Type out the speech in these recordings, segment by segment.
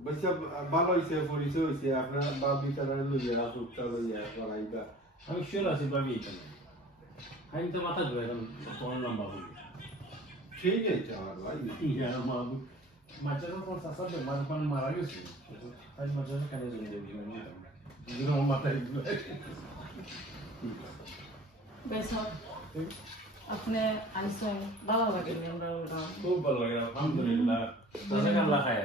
বাচ্চা ভালো হয়েছে পরিচয় হয়েছে আপনার বাপ বিতারা লইয়া টুকটা লইয়া পড়াইবা আমি শিওর আছি পাবি এটা আমি তো মাথা ধরে এখন তোমার লম্বা বলি ঠিক আছে আমার ভাই মাঝখানে কোন চাষা তো মাঝখানে মারা গেছে আমি মাঝখানে কেন জমি দেবি এগুলো আমার মাথায় এগুলো বেশ আপনি আনছেন ভালো লাগে আমরা ওরা খুব ভালো লাগে আলহামদুলিল্লাহ চাষা কামলা খায়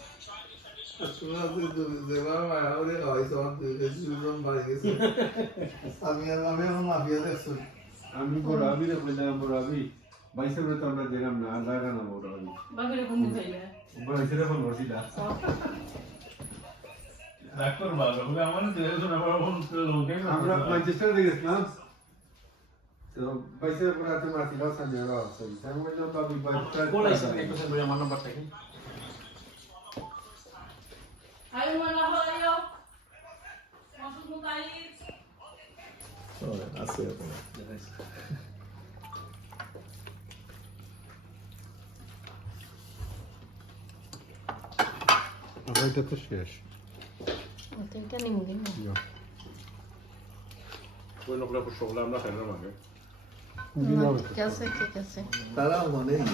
আমি বড় রে বললাম বড় আবি বাইশে বলে তো আমরা দেখলাম না আর লাগা না বড় আবি বাইশে রে ফোন করছি না আমরা ম্যানচেস্টারে গেছিলাম তো বাইশে পরে তুমি আসিলাম সন্ধ্যা সরি আমি বললাম বাবু আমার নাম্বার থাকে Sonra nasıl yapalım? Evet. Arada tuş yaş. Ahorita ninguno. Yo. Bueno, creo que sobre la habla generalmente. Ya sé que ya sé. Está la manera.